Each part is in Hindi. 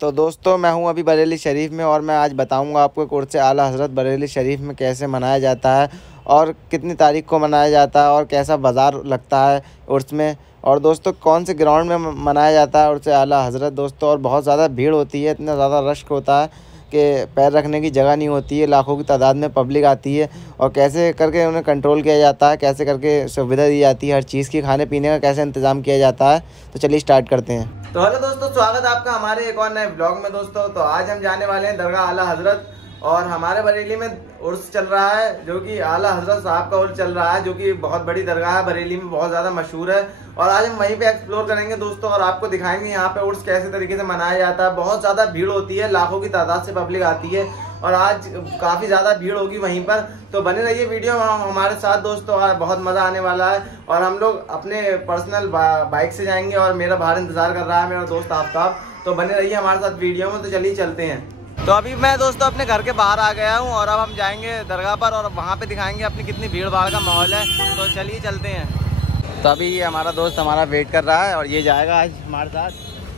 तो दोस्तों मैं हूं अभी बरेली शरीफ में और मैं आज बताऊंगा आपको कि उर्स आला हज़रत बरेली शरीफ में कैसे मनाया जाता है और कितनी तारीख को मनाया जाता है और कैसा बाज़ार लगता है उर्स में। और दोस्तों कौन से ग्राउंड में मनाया जाता है उर्स आला हज़रत दोस्तों। और बहुत ज़्यादा भीड़ होती है, इतना ज़्यादा रश होता है कि पैर रखने की जगह नहीं होती है, लाखों की तादाद में पब्लिक आती है। और कैसे करके उन्हें कंट्रोल किया जाता है, कैसे करके सुविधा दी जाती है हर चीज़ की, खाने पीने का कैसे इंतज़ाम किया जाता है। तो चलिए स्टार्ट करते हैं। तो हेलो दोस्तों, स्वागत है आपका हमारे एक और नए ब्लॉग में दोस्तों। तो आज हम जाने वाले हैं दरगाह आला हज़रत और हमारे बरेली में उर्स चल रहा है जो कि आला हज़रत साहब का उर्स चल रहा है, जो कि बहुत बड़ी दरगाह है, बरेली में बहुत ज़्यादा मशहूर है। और आज हम वहीं पे एक्सप्लोर करेंगे दोस्तों और आपको दिखाएंगे यहाँ पे उर्स कैसे तरीके से मनाया जाता है। बहुत ज़्यादा भीड़ होती है, लाखों की तादाद से पब्लिक आती है और आज काफ़ी ज़्यादा भीड़ होगी वहीं पर। तो बने रहिए वीडियो हमारे साथ दोस्तों, बहुत मज़ा आने वाला है। और हम लोग अपने पर्सनल बाइक से जाएंगे और मेरा बाहर इंतज़ार कर रहा है मेरा दोस्त आफ्ताब। तो बने रहिए हमारे साथ वीडियो में। तो चलिए चलते हैं। तो अभी मैं दोस्तों अपने घर के बाहर आ गया हूँ और अब हम जाएंगे दरगाह पर और वहाँ पे दिखाएंगे अपनी कितनी भीड़ भाड़ का माहौल है। तो चलिए चलते हैं। तो अभी ये हमारा दोस्त हमारा वेट कर रहा है और ये जाएगा आज हमारे साथ।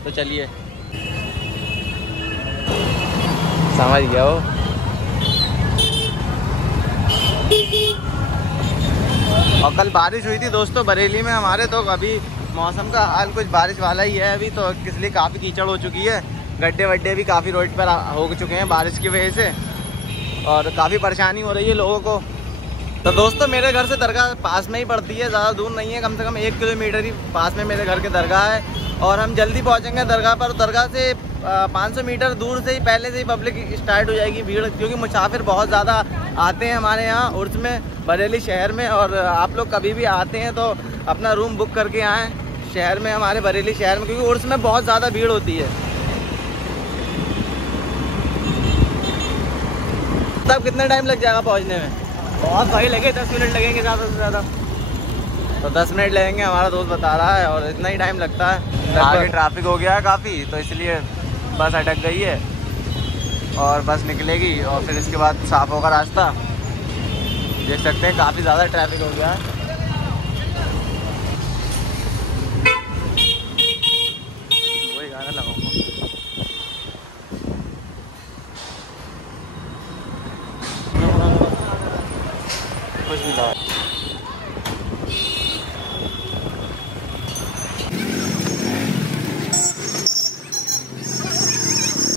तो चलिए, समझ गया वो। और कल बारिश हुई थी दोस्तों बरेली में हमारे, तो अभी मौसम का हाल कुछ बारिश वाला ही है अभी, तो इसलिए काफ़ी कीचड़ हो चुकी है। गड्ढे वड्ढे भी काफ़ी रोड पर हो चुके हैं बारिश की वजह से और काफ़ी परेशानी हो रही है लोगों को। तो दोस्तों मेरे घर से दरगाह पास में ही पड़ती है, ज़्यादा दूर नहीं है, कम से कम 1 किलोमीटर ही पास में मेरे घर के दरगाह है। और हम जल्दी पहुंचेंगे दरगाह पर। दरगाह से 500 मीटर दूर से ही पहले से ही पब्लिक स्टार्ट हो जाएगी भीड़, क्योंकि मुसाफिर बहुत ज़्यादा आते हैं हमारे यहाँ उर्स में बरेली शहर में। और आप लोग कभी भी आते हैं तो अपना रूम बुक करके आएँ शहर में, हमारे बरेली शहर में, क्योंकि उर्स में बहुत ज़्यादा भीड़ होती है। तब कितना टाइम लग जाएगा पहुँचने में? बहुत भाई लगे 10 मिनट लगेंगे ज़्यादा से ज़्यादा। तो 10 मिनट लगेंगे हमारा दोस्त बता रहा है और इतना ही टाइम लगता है। आगे ट्रैफिक हो गया है काफ़ी, तो इसलिए बस अटक गई है और बस निकलेगी और फिर इसके बाद साफ होगा रास्ता। देख सकते हैं काफ़ी ज़्यादा ट्रैफिक हो गया है। वही गाना लगाऊंगा। कुछ भी लगा।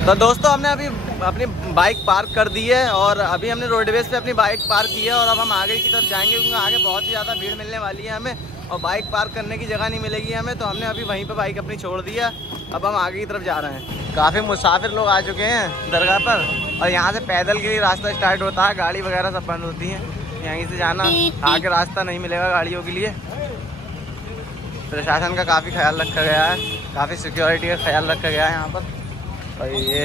तो दोस्तों हमने अभी अपनी बाइक पार्क कर दी है और अभी हमने रोडवेज पे अपनी बाइक पार्क की है और अब हम आगे की तरफ जाएंगे, क्योंकि आगे बहुत ही ज़्यादा भीड़ मिलने वाली है हमें और बाइक पार्क करने की जगह नहीं मिलेगी हमें। तो हमने अभी वहीं पे बाइक अपनी छोड़ दी है, अब हम आगे की तरफ जा रहे हैं। काफ़ी मुसाफिर लोग आ चुके हैं दरगाह पर और यहाँ से पैदल के लिए रास्ता स्टार्ट होता है, गाड़ी वगैरह सब बंद होती हैं। यहीं से जाना, आगे रास्ता नहीं मिलेगा गाड़ियों के लिए। प्रशासन का काफ़ी ख्याल रखा गया है, काफ़ी सिक्योरिटी का ख्याल रखा गया है यहाँ पर। और ये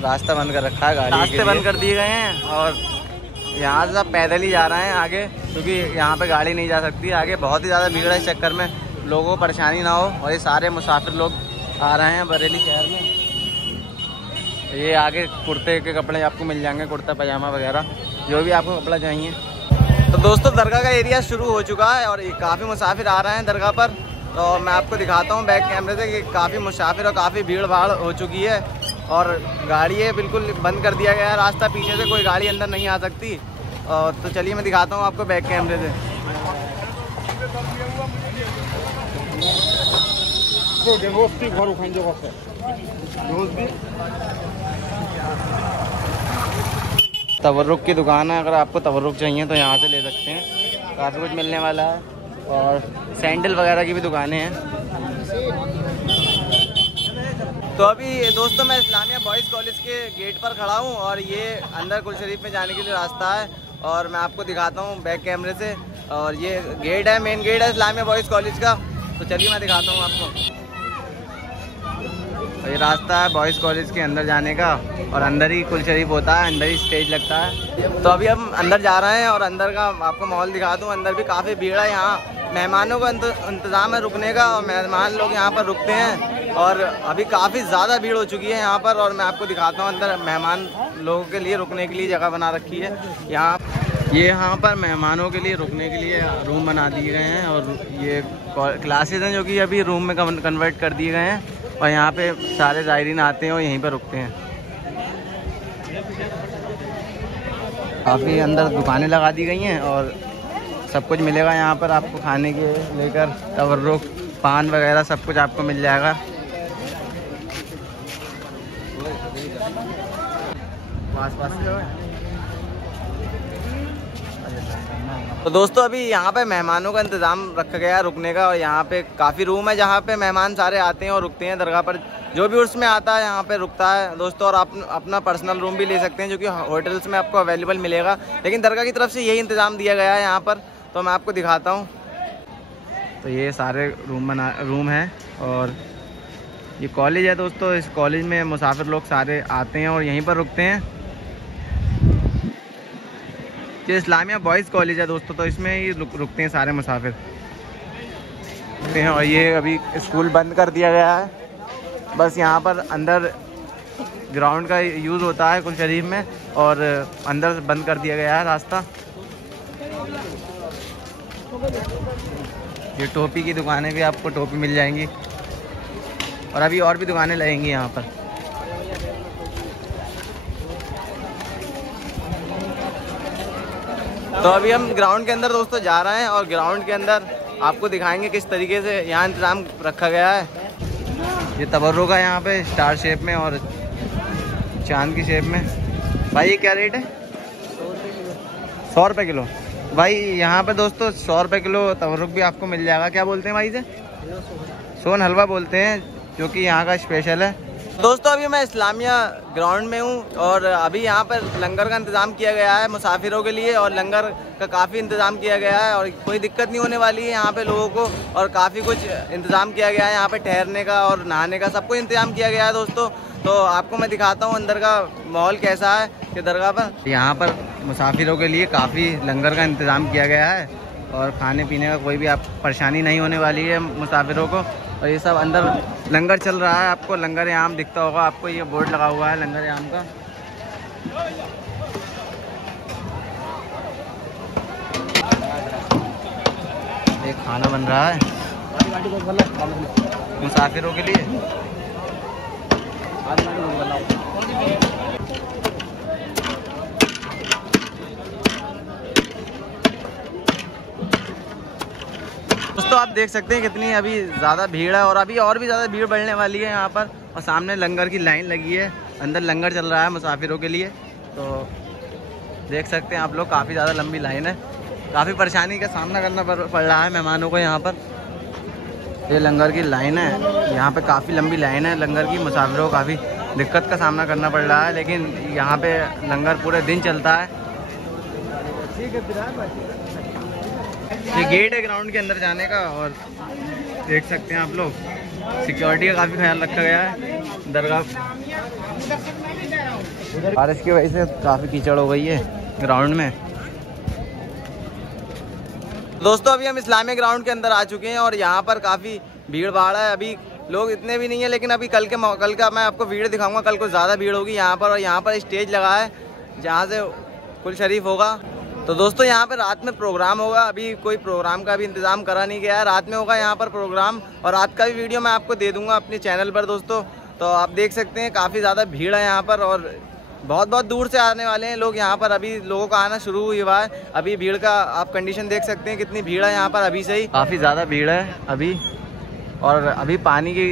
रास्ता बंद कर रखा है, गाड़ी रास्ते बंद कर दिए गए हैं और यहाँ से सब पैदल ही जा रहे हैं आगे, क्योंकि यहाँ पे गाड़ी नहीं जा सकती आगे। बहुत ही ज़्यादा भीड़ है, इस चक्कर में लोगों को परेशानी ना हो। और ये सारे मुसाफिर लोग आ रहे हैं बरेली शहर में। ये आगे कुर्ते के कपड़े आपको मिल जाएंगे, कुर्ता पजामा वगैरह जो भी आपको कपड़ा चाहिए। तो दोस्तों दरगाह का एरिया शुरू हो चुका है और काफ़ी मुसाफिर आ रहे हैं दरगाह पर। तो मैं आपको दिखाता हूँ बैक कैमरे से कि काफ़ी मुसाफिर और काफ़ी भीड़ भाड़ हो चुकी है और गाड़ी बिल्कुल बंद कर दिया गया है रास्ता, पीछे से कोई गाड़ी अंदर नहीं आ सकती। और तो चलिए मैं दिखाता हूँ आपको बैक कैमरे से। तवरुक की दुकान है, अगर आपको तवरुक चाहिए तो यहाँ से ले सकते हैं, काफ़ी कुछ मिलने वाला है। और सैंडल वगैरह की भी दुकानें हैं। तो अभी दोस्तों मैं इस्लामिया बॉयज़ कॉलेज के गेट पर खड़ा हूँ और ये अंदर कुल शरीफ में जाने के लिए रास्ता है और मैं आपको दिखाता हूँ बैक कैमरे से। और ये गेट है, मेन गेट है इस्लामिया बॉयज़ कॉलेज का। तो चलिए मैं दिखाता हूँ आपको। ये रास्ता है बॉयज़ कॉलेज के अंदर जाने का और अंदर ही कुल शरीफ होता है, अंदर ही स्टेज लगता है। तो अभी हम अंदर जा रहे हैं और अंदर का आपको माहौल दिखा दूँ। अंदर भी काफ़ी भीड़ है, यहाँ मेहमानों का इंतज़ाम है रुकने का और मेहमान लोग यहाँ पर रुकते हैं। और अभी काफ़ी ज़्यादा भीड़ हो चुकी है यहाँ पर और मैं आपको दिखाता हूँ अंदर मेहमान लोगों के लिए रुकने के लिए जगह बना रखी है यहाँ। ये यहाँ पर मेहमानों के लिए रुकने के लिए रूम बना दिए गए हैं और ये क्लासेज हैं जो कि अभी रूम में कन्वर्ट कर दिए गए हैं। और यहाँ पे सारे ज़ायरीन आते हैं और यहीं पर रुकते हैं। काफ़ी अंदर दुकानें लगा दी गई हैं और सब कुछ मिलेगा यहाँ पर आपको खाने के लेकर तवर्रुक पान वगैरह सब कुछ आपको मिल जाएगा। तो दोस्तों अभी यहाँ पे मेहमानों का इंतज़ाम रखा गया है रुकने का, और यहाँ पे काफ़ी रूम है जहाँ पे मेहमान सारे आते हैं और रुकते हैं। दरगाह पर जो भी उर्स में आता है यहाँ पे रुकता है दोस्तों, और आप अपना पर्सनल रूम भी ले सकते हैं जो कि होटल्स में आपको अवेलेबल मिलेगा, लेकिन दरगाह की तरफ से यही इंतज़ाम दिया गया है यहाँ पर। तो मैं आपको दिखाता हूँ। तो ये सारे रूम हैं और ये कॉलेज है दोस्तों। इस कॉलेज में मुसाफिर लोग सारे आते हैं और यहीं पर रुकते हैं। ये इस्लामिया बॉयज़ कॉलेज है दोस्तों, तो इसमें ही रुकते हैं सारे मुसाफिर। और ये अभी स्कूल बंद कर दिया गया है, बस यहाँ पर अंदर ग्राउंड का यूज़ होता है कुल शरीफ में, और अंदर बंद कर दिया गया है रास्ता। ये टोपी की दुकानें भी आपको टोपी मिल जाएंगी, और अभी और भी दुकानें लगेंगी यहाँ पर। तो अभी हम ग्राउंड के अंदर दोस्तों जा रहे हैं, और ग्राउंड के अंदर आपको दिखाएंगे किस तरीके से यहाँ इंतज़ाम रखा गया है। ये तवर्रुक है यहाँ पे स्टार शेप में और चांद की शेप में। भाई ये क्या रेट है? 100 रुपये किलो। भाई यहाँ पे दोस्तों 100 रुपये किलो तवर्रुक भी आपको मिल जाएगा। क्या बोलते हैं भाई से? सोन हलवा बोलते हैं, जो कि यहाँ का स्पेशल है। दोस्तों अभी मैं इस्लामिया ग्राउंड में हूँ, और अभी यहाँ पर लंगर का इंतज़ाम किया गया है मुसाफिरों के लिए, और लंगर का काफ़ी इंतज़ाम किया गया है और कोई दिक्कत नहीं होने वाली है यहाँ पे लोगों को। और काफ़ी कुछ इंतज़ाम किया गया है यहाँ पे ठहरने का और नहाने का, सब कुछ इंतज़ाम किया गया है दोस्तों। तो आपको मैं दिखाता हूँ अंदर का माहौल कैसा है कि दरगाह पर। यहाँ पर मुसाफिरों के लिए काफ़ी लंगर का इंतज़ाम किया गया है, और खाने पीने का कोई भी आप परेशानी नहीं होने वाली है मुसाफिरों को। और ये सब अंदर लंगर चल रहा है, आपको लंगर याम दिखता होगा आपको, ये बोर्ड लगा हुआ है लंगर याम का। एक खाना बन रहा है मुसाफिरों के लिए। दोस्तों आप देख सकते हैं कितनी अभी ज़्यादा भीड़ है, और अभी और भी ज़्यादा भीड़ बढ़ने वाली है यहाँ पर। और सामने लंगर की लाइन लगी है, अंदर लंगर चल रहा है मुसाफिरों के लिए। तो देख सकते हैं आप लोग, काफ़ी ज़्यादा लंबी लाइन है, काफ़ी परेशानी का सामना करना पड़ रहा है मेहमानों को यहाँ पर। ये लंगर की लाइन है, यहाँ पे काफ़ी लंबी लाइन है लंगर की, मुसाफिरों को काफ़ी दिक्कत का सामना करना पड़ रहा है, लेकिन यहाँ पे लंगर पूरे दिन चलता है। ये गेट है ग्राउंड के अंदर जाने का, और देख सकते हैं आप लोग सिक्योरिटी का काफ़ी ख्याल रखा गया है दरगाह। बारिश की वजह से काफ़ी कीचड़ हो गई है ग्राउंड में। दोस्तों अभी हम इस्लामिया ग्राउंड के अंदर आ चुके हैं, और यहाँ पर काफ़ी भीड़ भाड़ है। अभी लोग इतने भी नहीं है, लेकिन अभी कल का मैं आपको वीडियो दिखाऊंगा, कल को ज़्यादा भीड़ होगी यहाँ पर। और यहाँ पर स्टेज लगा है जहाँ से कुल शरीफ होगा। तो दोस्तों यहाँ पर रात में प्रोग्राम होगा, अभी कोई प्रोग्राम का भी इंतज़ाम करा नहीं गया है, रात में होगा यहाँ पर प्रोग्राम, और रात का भी वीडियो मैं आपको दे दूँगा अपने चैनल पर दोस्तों। तो आप देख सकते हैं काफ़ी ज़्यादा भीड़ है यहाँ पर, और बहुत बहुत दूर से आने वाले हैं लोग यहाँ पर। अभी लोगों का आना शुरू हुआ है, अभी भीड़ का आप कंडीशन देख सकते हैं कितनी भीड़ है यहाँ पर। अभी से ही काफ़ी ज़्यादा भीड़ है अभी, और अभी पानी की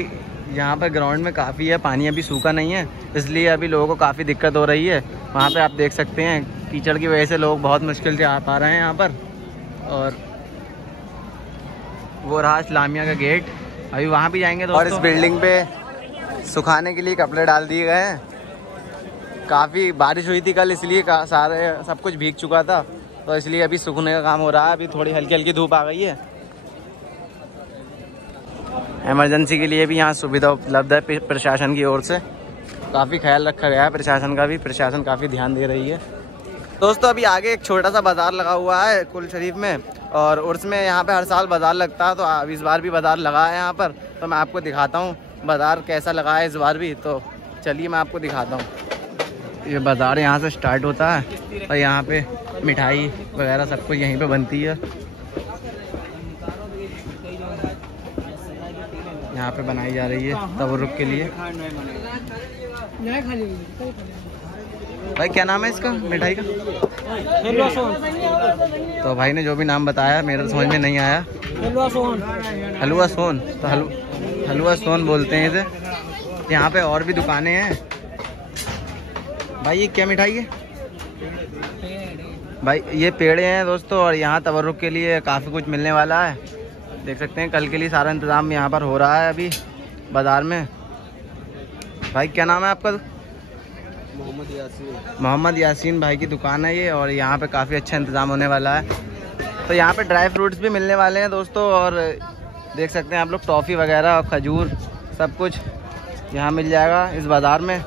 यहाँ पर ग्राउंड में काफ़ी है, पानी अभी सूखा नहीं है, इसलिए अभी लोगों को काफ़ी दिक्कत हो रही है। वहाँ पे आप देख सकते हैं कीचड़ की वजह से लोग बहुत मुश्किल से आ पा रहे हैं यहाँ पर। और वो रहा इस्लामिया का गेट, अभी वहाँ भी जाएंगे दोस्तों। और इस बिल्डिंग पे सुखाने के लिए कपड़े डाल दिए गए हैं। काफ़ी बारिश हुई थी कल, इसलिए सारे सब कुछ भीग चुका था, तो इसलिए अभी सूखने का काम हो रहा है। अभी थोड़ी हल्की हल्की धूप आ गई है। इमरजेंसी के लिए भी यहाँ सुविधा उपलब्ध है प्रशासन की ओर से, काफ़ी ख्याल रखा गया है प्रशासन का भी, प्रशासन काफ़ी ध्यान दे रही है। दोस्तों अभी आगे एक छोटा सा बाज़ार लगा हुआ है कुल शरीफ में, और उर्स में यहाँ पे हर साल बाज़ार लगता है, तो अब इस बार भी बाज़ार लगा है यहाँ पर। तो मैं आपको दिखाता हूँ बाज़ार कैसा लगा है इस बार भी। तो चलिए मैं आपको दिखाता हूँ। ये बाज़ार यहाँ से स्टार्ट होता है, और यहाँ पे मिठाई वगैरह सब कुछ यहीं पे बनती है। यहाँ पे बनाई जा रही है तबरुक के लिए। भाई क्या नाम है इसका मिठाई का? हलवा सोन। तो भाई ने जो भी नाम बताया मेरे समझ में नहीं आया। हलवा सोन। हलवा सोन, तो हलवा सोन बोलते हैं इसे। यहाँ पे और भी दुकानें हैं। भाई ये क्या मिठाई है? भाई ये पेड़े हैं दोस्तों, और यहाँ तबरुक के लिए काफ़ी कुछ मिलने वाला है। देख सकते हैं कल के लिए सारा इंतज़ाम यहाँ पर हो रहा है अभी बाज़ार में। भाई क्या नाम है आपका? मोहम्मद यासीन। मोहम्मद यासीन भाई की दुकान है ये, और यहाँ पे काफ़ी अच्छा इंतज़ाम होने वाला है। तो यहाँ पे ड्राई फ्रूट्स भी मिलने वाले हैं दोस्तों, और देख सकते हैं आप लोग टॉफ़ी वगैरह और खजूर सब कुछ यहाँ मिल जाएगा इस बाज़ार में।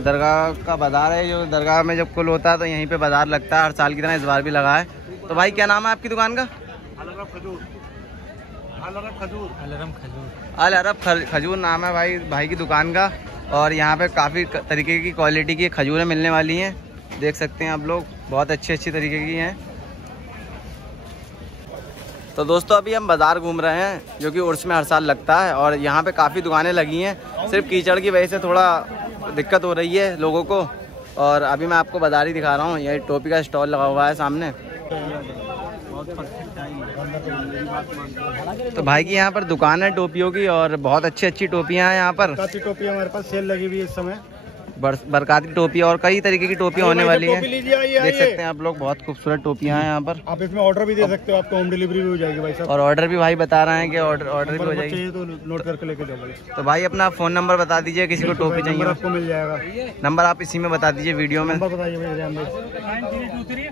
दरगाह का बाज़ार है, जो दरगाह में जब कुल होता है तो यहीं पे बाज़ार लगता है हर साल की तरह, इस बार भी लगा है। तो भाई क्या नाम है आपकी दुकान का? अल अरब खजूर नाम है भाई की दुकान का। और यहाँ पे काफ़ी तरीके की क्वालिटी की खजूरें मिलने वाली हैं। देख सकते हैं आप लोग, बहुत अच्छी तरीके की हैं। तो दोस्तों अभी हम बाज़ार घूम रहे हैं, जो कि उर्स में हर साल लगता है, और यहाँ पे काफ़ी दुकानें लगी हैं। सिर्फ कीचड़ की वजह से थोड़ा दिक्कत हो रही है लोगों को। और अभी मैं आपको बाज़ार ही दिखा रहा हूँ। ये टोपी का स्टॉल लगा हुआ है सामने। तो भाई की यहाँ पर दुकान है टोपियों की, और बहुत अच्छी टोपियाँ हैं यहाँ पर। काफी टोपी हमारे पास सेल लगी हुई है इस समय। बरकाती टोपी और कई तरीके की टोपियाँ होने वाली हैं। देख देख सकते हैं आप लोग, बहुत खूबसूरत टोपियाँ हैं यहाँ पर। आप इसमें ऑर्डर भी दे सकते हो, आपको होम डिलीवरी भी हो जाएगी भाई साहब। और ऑर्डर भी भाई बता रहे हैं कि ऑर्डर भी हो जाएगी। तो नोट करके लेके जाओ भाई। तो भाई अपना फ़ोन नंबर बता दीजिए, किसी को टोपी चाहिए आपको मिल जाएगा। नंबर आप इसी में बता दीजिए वीडियो में। बताइए भाई।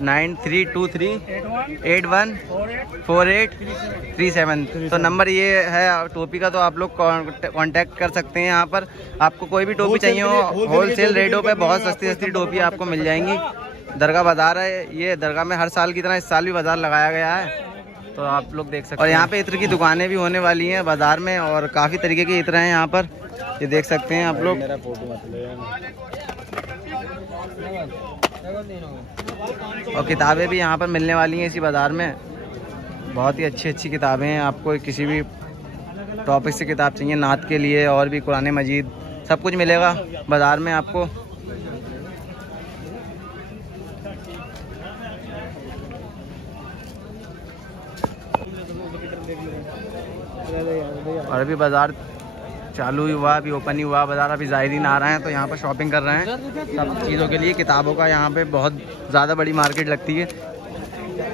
9323814837। तो नंबर ये है टोपी का, तो आप लोग कांटेक्ट कर सकते हैं यहाँ पर। आपको कोई भी टोपी चाहिए हो, होलसेल रेटों पे बहुत सस्ती टोपी आपको मिल जाएंगी। दरगाह बाज़ार है ये, दरगाह में हर साल की तरह इस साल भी बाज़ार लगाया गया है, तो आप लोग देख सकते हैं। और यहाँ पे इत्र की दुकानें भी होने वाली हैं बाज़ार में, और काफ़ी तरीके के इत्र हैं यहाँ पर, ये देख सकते हैं आप लोग। और किताबें भी यहाँ पर मिलने वाली हैं इसी बाज़ार में। बहुत ही अच्छी किताबें हैं। आपको किसी भी टॉपिक से किताब चाहिए, नात के लिए और भी कुरान मजीद, सब कुछ मिलेगा बाज़ार में आपको। और अभी बाज़ार चालू ही हुआ, अभी ओपन ही हुआ बाज़ार। अभी ज़ायरीन आ रहे हैं तो यहाँ पर शॉपिंग कर रहे हैं सब चीज़ों के लिए। किताबों का यहाँ पे बहुत ज़्यादा बड़ी मार्केट लगती है।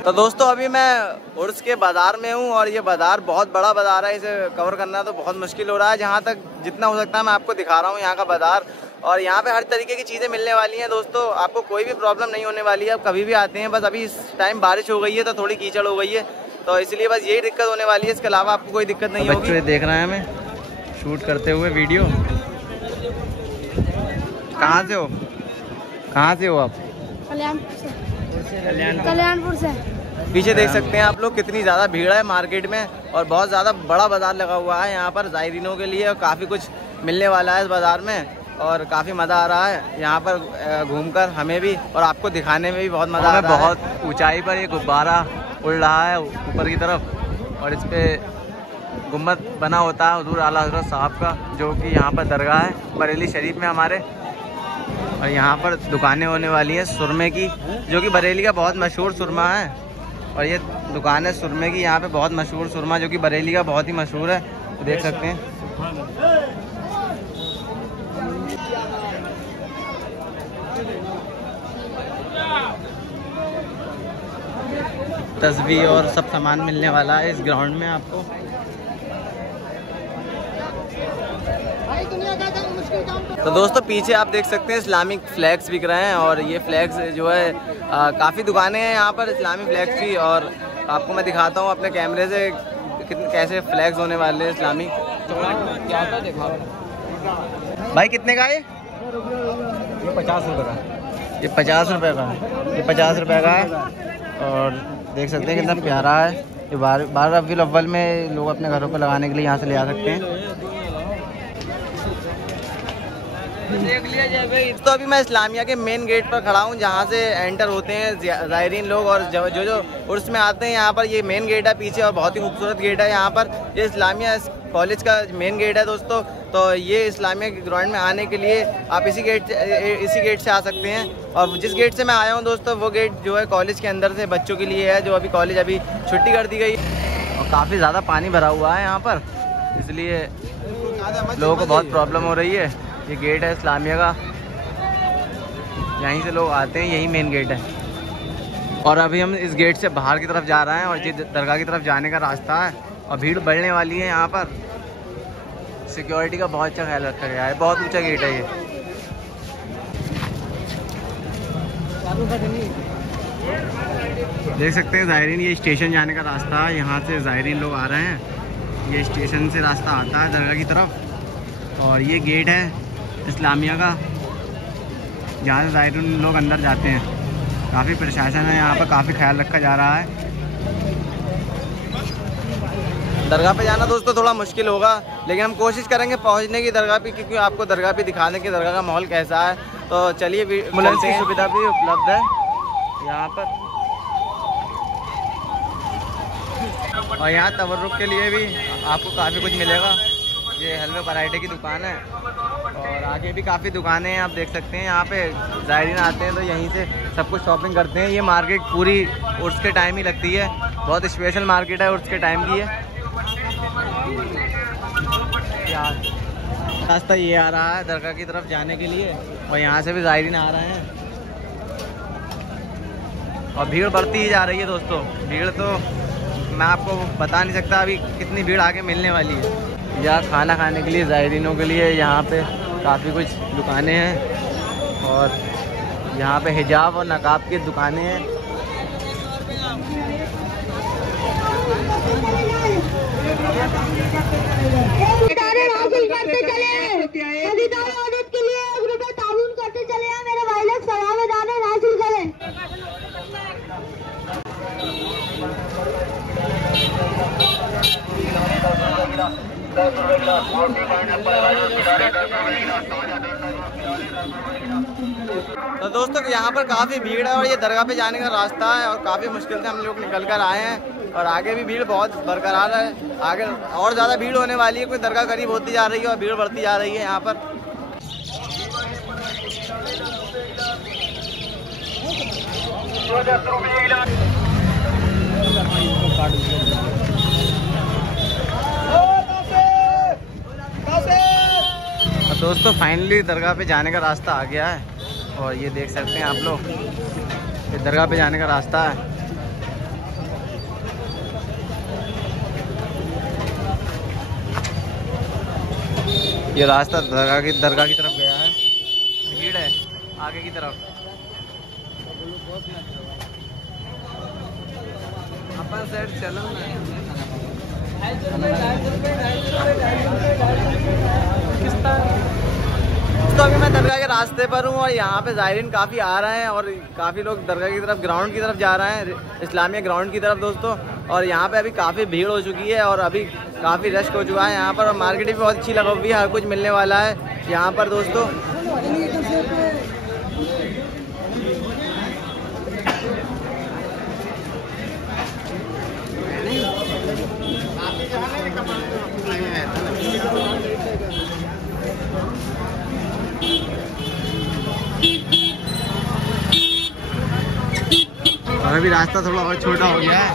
तो दोस्तों अभी मैं उर्स के बाज़ार में हूँ, और ये बाज़ार बहुत बड़ा बाज़ार है, इसे कवर करना तो बहुत मुश्किल हो रहा है। जहाँ तक जितना हो सकता है मैं आपको दिखा रहा हूँ यहाँ का बाज़ार। और यहाँ पे हर तरीके की चीज़ें मिलने वाली हैं दोस्तों, आपको कोई भी प्रॉब्लम नहीं होने वाली है। आप कभी भी आते हैं, बस अभी इस टाइम बारिश हो गई है तो थोड़ी कीचड़ हो गई है, तो इसलिए बस यही दिक्कत होने वाली है। इसके अलावा आपको कोई दिक्कत नहीं होगी। बच्चे देख रहे हैं हमें शूट करते हुए वीडियो। कहाँ से हो आप? कल्याणपुर से। पीछे देख सकते हैं आप लोग कितनी ज़्यादा भीड़ है मार्केट में, और बहुत ज़्यादा बड़ा बाज़ार लगा हुआ है यहाँ पर ज़ायरीनों के लिए, और काफ़ी कुछ मिलने वाला है इस बाज़ार में, और काफ़ी मज़ा आ रहा है यहाँ पर घूमकर हमें भी, और आपको दिखाने में भी बहुत मज़ा आ रहा है। बहुत ऊंचाई पर ये गुब्बारा उड़ रहा है ऊपर की तरफ, और इस पर गुम्बद बना होता है हुज़ूर आला हज़रत साहब का, जो कि यहाँ पर दरगाह है बरेली शरीफ में हमारे। और यहाँ पर दुकानें होने वाली हैं सुरमे की, जो कि बरेली का बहुत मशहूर सुरमा है। और ये दुकान है सुरमे की, यहाँ पे बहुत मशहूर सुरमा, जो कि बरेली का बहुत ही मशहूर है, तो देख सकते हैं। तस्वीर और सब सामान मिलने वाला है इस ग्राउंड में आपको। तो दोस्तों पीछे आप देख सकते हैं इस्लामिक फ्लैग्स बिक रहे हैं, और ये फ्लैग्स जो है काफ़ी दुकानें हैं यहाँ पर इस्लामिक फ्लैग्स की, और आपको मैं दिखाता हूँ अपने कैमरे से कैसे फ्लैग्स होने वाले हैं इस्लामिक। भाई कितने का है ये? 50 रुपये का। ये 50 रुपये का है, ये 50 रुपये का है। और देख सकते हैं कितना प्यारा है। ये 12 रबीउल अव्वल में लोग अपने घरों पर लगाने के लिए यहाँ से ले आ सकते हैं। देख लिया जाए भाई। तो अभी मैं इस्लामिया के मेन गेट पर खड़ा हूँ, जहाँ से एंटर होते हैं ज़ायरीन लोग, और जो उर्स में आते हैं यहाँ पर। ये मेन गेट है पीछे, और बहुत ही खूबसूरत गेट है यहाँ पर। ये इस्लामिया कॉलेज का मेन गेट है दोस्तों। तो ये इस्लामिया ग्राउंड में आने के लिए आप इसी गेट से आ सकते हैं। और जिस गेट से मैं आया हूँ दोस्तों, वो गेट जो है कॉलेज के अंदर से बच्चों के लिए है, जो अभी कॉलेज अभी छुट्टी कर दी गई। और काफ़ी ज़्यादा पानी भरा हुआ है यहाँ पर, इसलिए लोगों को बहुत प्रॉब्लम हो रही है। ये गेट है इस्लामिया का, यहीं से लोग आते हैं, यही मेन गेट है। और अभी हम इस गेट से बाहर की तरफ जा रहे हैं और ये दरगाह की तरफ जाने का रास्ता है। और भीड़ बढ़ने वाली है यहाँ पर। सिक्योरिटी का बहुत अच्छा ख्याल रखा गया है, बहुत ऊंचा गेट है ये। देख सकते हैं ज़ायरीन, ये स्टेशन जाने का रास्ता है। यहाँ से ज़ायरीन लोग आ रहे हैं, ये स्टेशन से रास्ता आता है दरगाह की तरफ। और ये गेट है इस्लामिया का, जहाँ से ज़ायरीन लोग अंदर जाते हैं। काफ़ी प्रशासन है यहाँ पर, काफ़ी ख्याल रखा जा रहा है। दरगाह पे जाना दोस्तों थोड़ा मुश्किल होगा, लेकिन हम कोशिश करेंगे पहुँचने की दरगाह पे, क्योंकि आपको दरगाह पे दिखाने की दरगाह का माहौल कैसा है। तो चलिए, एम्बुलेंस की सुविधा भी उपलब्ध है यहाँ पर। और यहाँ तबर्रुक के लिए भी आपको काफ़ी कुछ मिलेगा। ये हलवे पराठे की दुकान है और आगे भी काफ़ी दुकानें हैं, आप देख सकते हैं। यहाँ पे ज़ायरीन आते हैं तो यहीं से सब कुछ शॉपिंग करते हैं। ये मार्केट पूरी उर्स के टाइम ही लगती है, बहुत स्पेशल मार्केट है, उर्स के टाइम की है। रास्ता ये आ रहा है दरगाह की तरफ जाने के लिए, और यहाँ से भी ज़ायरीन आ रहे हैं। और भीड़ बढ़ती ही जा रही है दोस्तों। भीड़ तो मैं आपको बता नहीं सकता अभी कितनी भीड़ आगे मिलने वाली है। या खाना खाने के लिए ज़ायरीनों के लिए यहाँ पे काफ़ी कुछ दुकानें हैं, और यहाँ पे हिजाब और नकाब की दुकानें हैं। तो दोस्तों यहाँ पर काफ़ी भीड़ है, और ये दरगाह पे जाने का रास्ता है, और काफ़ी मुश्किल से हम लोग निकल कर आए हैं। और आगे भी भीड़ बहुत बरकरार है, आगे और ज़्यादा भीड़ होने वाली है, कोई दरगाह करीब होती जा रही है और भीड़ बढ़ती जा रही है यहाँ पर। दोस्तों फाइनली दरगाह पे जाने का रास्ता आ गया है, और ये देख सकते हैं आप लोग, ये दरगाह पे जाने का रास्ता है। ये रास्ता दरगाह की तरफ गया है। भीड़ है आगे की तरफ। अपन साइड चलो तो अभी मैं दरगाह के रास्ते पर हूँ, और यहाँ पे ज़ायरीन काफ़ी आ रहे हैं, और काफ़ी लोग दरगाह की तरफ, ग्राउंड की तरफ जा रहे हैं, इस्लामिया ग्राउंड की तरफ दोस्तों। और यहाँ पे अभी काफ़ी भीड़ हो चुकी है, और अभी काफ़ी रश हो चुका है यहाँ पर। और मार्केट भी बहुत अच्छी लगी हुई है, हर कुछ मिलने वाला है यहाँ पर दोस्तों। और अभी रास्ता थोड़ा और छोटा हो गया है।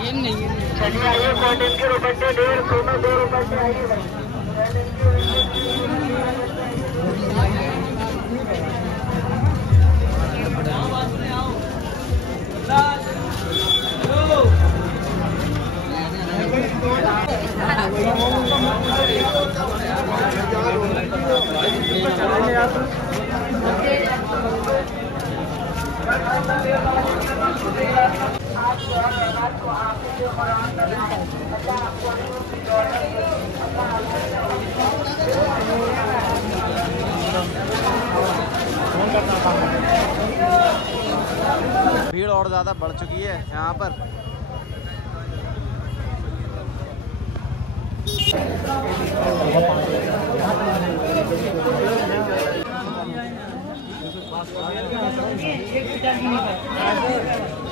भीड़ और ज़्यादा बढ़ चुकी है यहाँ पर।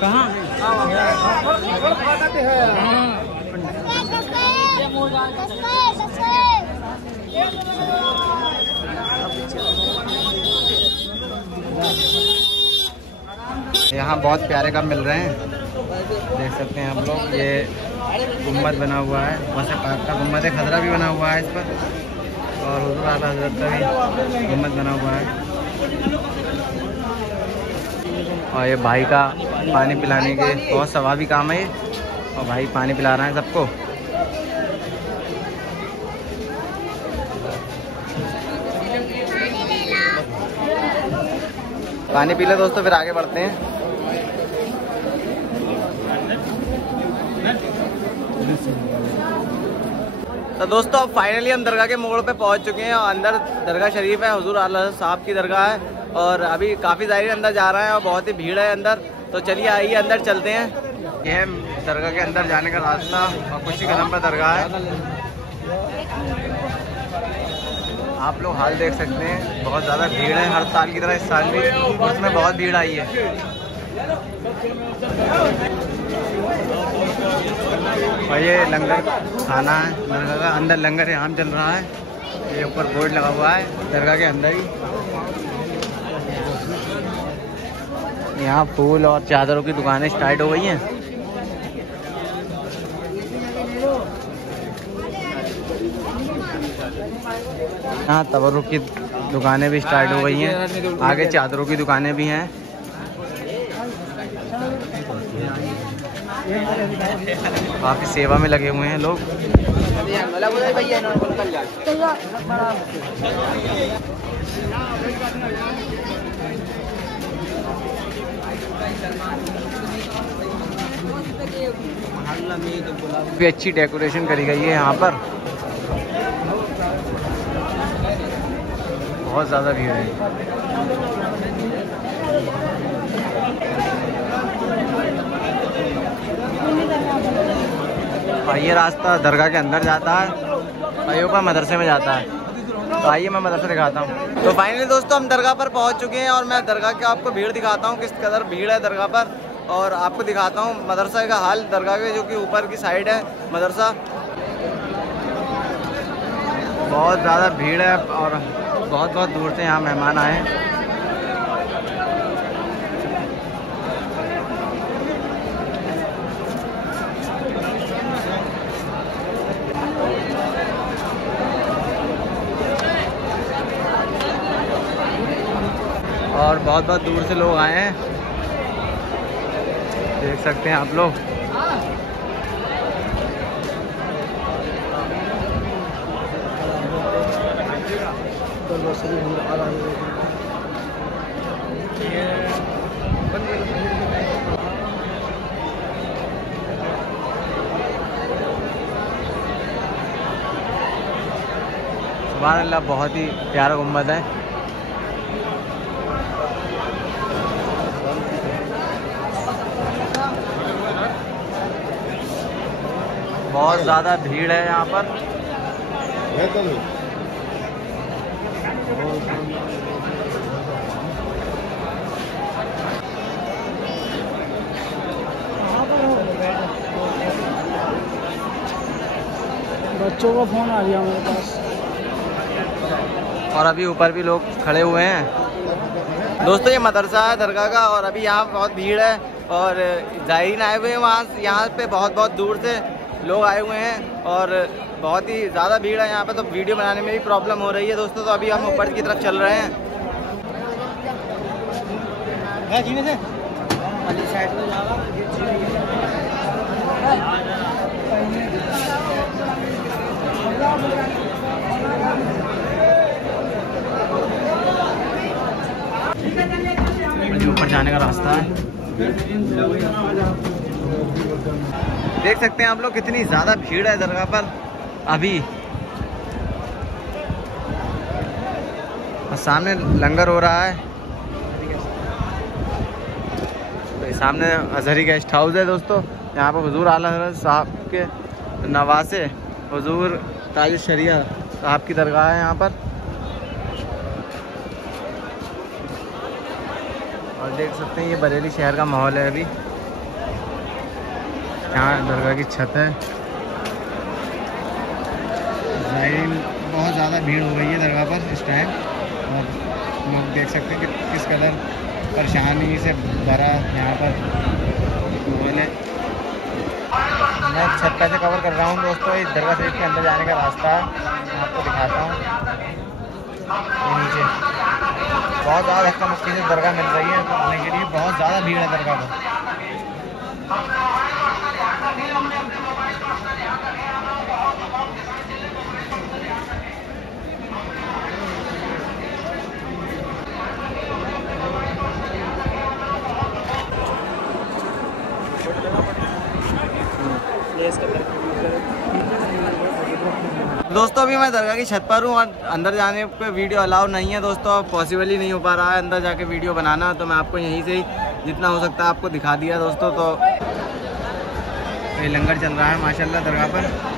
कहाँ यहाँ बहुत प्यारे कप मिल रहे हैं, देख सकते हैं आप लोग। ये गुम्बद बना हुआ है, वैसे पाक का गुम्बद है, खजरा भी बना हुआ है इस पर, और हुजूर आला हज़रत का भी गुम्बद बना हुआ है। और ये भाई का पानी पिलाने के बहुत सवाबी काम है ये, और भाई पानी पिला रहे हैं सबको। पानी पी ले दोस्तों, फिर आगे बढ़ते हैं। तो दोस्तों अब फाइनली हम दरगाह के मोड़ पे पहुंच चुके हैं, और अंदर दरगाह शरीफ है, हुजूर आला हज़रत साहब की दरगाह है। और अभी काफ़ी ज़ाहिर अंदर जा रहे हैं और बहुत ही भीड़ है अंदर। तो चलिए आइए अंदर चलते हैं। यह है दरगाह के अंदर जाने का रास्ता, और खुशी का नंबर दरगाह है। आप लोग हाल देख सकते हैं, बहुत ज़्यादा भीड़ है, हर साल की तरह इस साल भी उसमें बहुत भीड़ आई है। और ये लंगर खाना है दरगाह का, अंदर लंगर यहाँ चल रहा है। ये ऊपर बोर्ड लगा हुआ है दरगाह के अंदर ही। यहाँ फूल और चादरों की दुकानें स्टार्ट हो गई हैं। यहाँ तबरुक की दुकानें भी स्टार्ट हो गई हैं, आगे चादरों की दुकानें भी हैं। काफ़ी सेवा में लगे हुए हैं लोग। भी अच्छी डेकोरेशन करी गई है यहाँ पर, बहुत ज़्यादा भीड़ है। और ये रास्ता दरगाह के अंदर जाता है और ये ऊपर मदरसे में जाता है। तो आइए मैं मदरसा दिखाता हूँ। तो फाइनली दोस्तों हम दरगाह पर पहुँच चुके हैं, और मैं दरगाह के आपको भीड़ दिखाता हूँ, किस कदर भीड़ है दरगाह पर। और आपको दिखाता हूँ मदरसा का हाल, दरगाह के जो कि ऊपर की साइड है मदरसा। बहुत ज़्यादा भीड़ है और बहुत बहुत दूर से यहाँ मेहमान आए हैं। और बहुत बहुत दूर से लोग आए हैं, देख सकते हैं आप लोग। सुभान अल्लाह, बहुत ही प्यारा गुम्बद है। बहुत ज़्यादा भीड़ है यहाँ पर। बच्चों का फोन आ गया मेरे पास, और अभी ऊपर भी लोग खड़े हुए हैं। दोस्तों ये मदरसा है दरगाह का, और अभी यहाँ बहुत भीड़ है, और जायरीन आए हुए हैं वहाँ, यहाँ पे बहुत बहुत दूर से लोग आए हुए हैं, और बहुत ही ज़्यादा भीड़ है यहाँ पे। तो वीडियो बनाने में भी प्रॉब्लम हो रही है दोस्तों। तो अभी हम ऊपर की तरफ चल रहे हैं। ऊपर जाने का रास्ता है, देख सकते हैं आप लोग कितनी ज़्यादा भीड़ है दरगाह पर अभी। और सामने लंगर हो रहा है। तो सामने अजहरी गेस्ट हाउस है दोस्तों, यहाँ पर हुजूर आला हज़रत साहब के नवासे हुजूर ताज शरिया साहब की दरगाह है यहाँ पर। और देख सकते हैं ये बरेली शहर का माहौल है अभी। यहाँ दरगाह की छत है, बहुत ज़्यादा भीड़ हो गई है दरगाह पर इस टाइम, और लोग देख सकते हैं कि किस कदर परेशानी से भरा यहाँ पर माहौल है। मैं छत पे से कवर कर रहा हूँ दोस्तों, इस दरगाह शरीफ के अंदर जाने का रास्ता है, मैं आपको दिखाता हूँ। ये नीचे बहुत ज़्यादा धक्का मुक्की से दरगाह मिल रही है, तो आने के लिए बहुत ज़्यादा भीड़ है दरगाह पर। दोस्तों अभी मैं दरगाह की छत पर हूँ और अंदर जाने पे वीडियो अलाउ नहीं है दोस्तों, पॉसिबल ही नहीं हो पा रहा है अंदर जाके वीडियो बनाना, तो मैं आपको यहीं से ही जितना हो सकता है आपको दिखा दिया दोस्तों। तो ये लंगर चल रहा है माशाल्लाह दरगाह पर।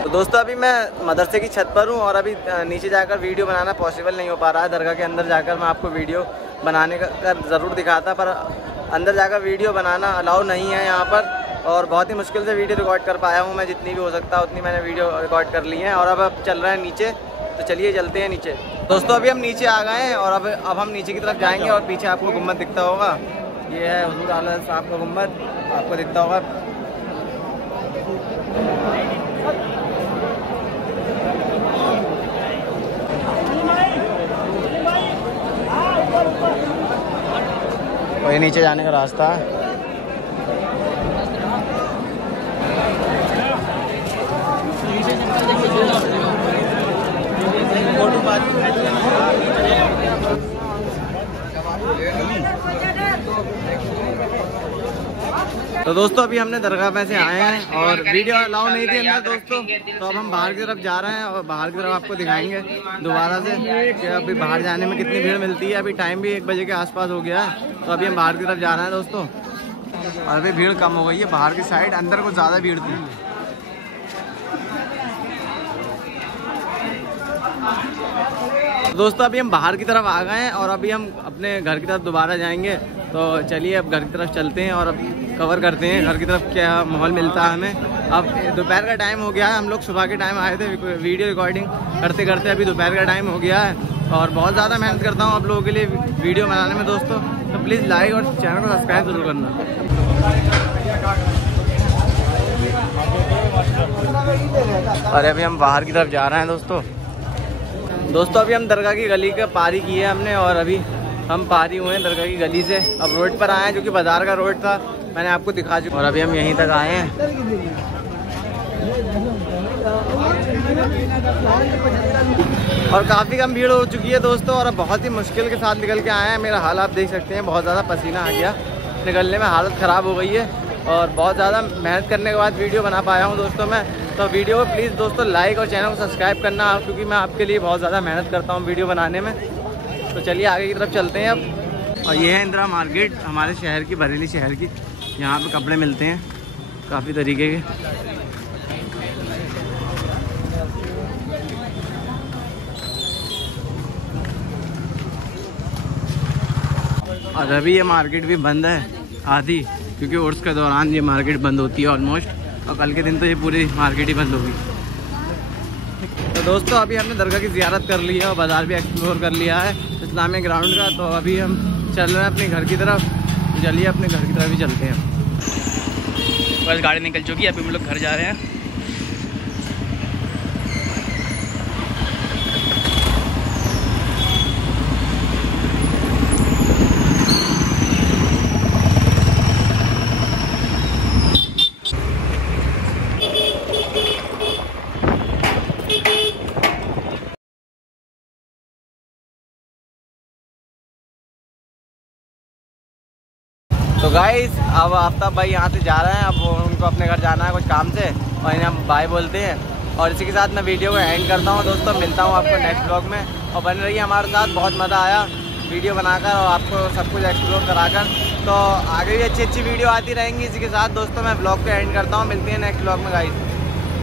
तो दोस्तों अभी मैं मदरसे की छत पर हूँ और अभी नीचे जाकर वीडियो बनाना पॉसिबल नहीं हो पा रहा है। दरगाह के अंदर जाकर मैं आपको वीडियो बनाने का ज़रूर दिखाता, पर अंदर जाकर वीडियो बनाना अलाउ नहीं है यहाँ पर, और बहुत ही मुश्किल से वीडियो रिकॉर्ड कर पाया हूँ मैं। जितनी भी हो सकता उतनी मैंने वीडियो रिकॉर्ड कर ली है, और अब चल रहा है नीचे, तो चलिए चलते हैं नीचे। दोस्तों अभी हम नीचे आ गए हैं और अब हम नीचे की तरफ जाएँगे, और पीछे आपको गुम्बद दिखता होगा, ये है हुजूर आला साहब का गुम्बद, आपको दिखता होगा। और ये नीचे जाने का रास्ता है। तो दोस्तों अभी हमने दरगाह में से आए हैं और वीडियो अलाउ नहीं थी अंदर दोस्तों, तो अब हम बाहर की तरफ जा रहे हैं और बाहर की तरफ आपको दिखाएंगे दोबारा से कि अभी बाहर जाने में कितनी भीड़ मिलती है। अभी टाइम भी 1 बजे के आसपास हो गया है, तो अभी हम बाहर की तरफ जा रहे हैं दोस्तों, और अभी भीड़ कम हो गई है बाहर की साइड, अंदर कुछ ज़्यादा भीड़ थी। दोस्तों अभी हम बाहर की तरफ आ गए हैं और अभी हम अपने घर की तरफ दोबारा जाएंगे, तो चलिए अब घर की तरफ चलते हैं और अब कवर करते हैं घर की तरफ क्या माहौल मिलता है हमें। अब दोपहर का टाइम हो गया है, हम लोग सुबह के टाइम आए थे वीडियो रिकॉर्डिंग करते करते, अभी दोपहर का टाइम हो गया है, और बहुत ज़्यादा मेहनत करता हूँ आप लोगों के लिए वीडियो बनाने में दोस्तों, तो प्लीज़ लाइक और चैनल को सब्सक्राइब ज़रूर करना। और अभी हम बाहर की तरफ जा रहे हैं दोस्तों अभी हम दरगाह की गली का पारी की है हमने, और अभी हम पारी हुए हैं दरगाह की गली से, अब रोड पर आए हैं जो कि बाज़ार का रोड था, मैंने आपको दिखा चुका, और अभी हम यहीं तक आए हैं। और काफ़ी कम भीड़ हो चुकी है दोस्तों, और अब बहुत ही मुश्किल के साथ निकल के आए हैं। मेरा हाल आप देख सकते हैं, बहुत ज़्यादा पसीना आ गया, निकलने में हालत ख़राब हो गई है, और बहुत ज़्यादा मेहनत करने के बाद वीडियो बना पाया हूँ दोस्तों मैं। तो वीडियो को प्लीज़ दोस्तों लाइक और चैनल को सब्सक्राइब करना, क्योंकि मैं आपके लिए बहुत ज़्यादा मेहनत करता हूँ वीडियो बनाने में। तो चलिए आगे की तरफ चलते हैं अब। और ये है इंदिरा मार्केट हमारे शहर की, बरेली शहर की, यहाँ पे कपड़े मिलते हैं काफ़ी तरीके के। और अभी ये मार्केट भी बंद है आधी, क्योंकि उर्स के दौरान ये मार्केट बंद होती है ऑलमोस्ट, और कल के दिन तो ये पूरी मार्केट ही बंद होगी। तो दोस्तों अभी हमने दरगाह की ज़ियारत कर ली है और बाज़ार भी एक्सप्लोर कर लिया है इस्लामिक ग्राउंड का, तो अभी हम चल रहे हैं अपने घर की तरफ। चलिए अपने घर की तरफ ही चलते हैं। बस गाड़ी निकल चुकी है, अभी हम लोग घर जा रहे हैं। तो गाइस अब आफ्ताब भाई यहाँ से जा रहे हैं, अब उनको अपने घर जाना है कुछ काम से, और इन्हें हम बाय बोलते हैं। और इसी के साथ मैं वीडियो को एंड करता हूँ दोस्तों, मिलता हूँ आपको नेक्स्ट ब्लॉग में, और बने रहिए हमारे साथ। बहुत मज़ा आया वीडियो बनाकर और आपको सब कुछ एक्सप्लोर कराकर। तो आगे भी अच्छी अच्छी वीडियो आती रहेंगी। इसी के साथ दोस्तों मैं ब्लॉग को एंड करता हूँ। मिलते हैं नेक्स्ट ब्लॉग में गाइस।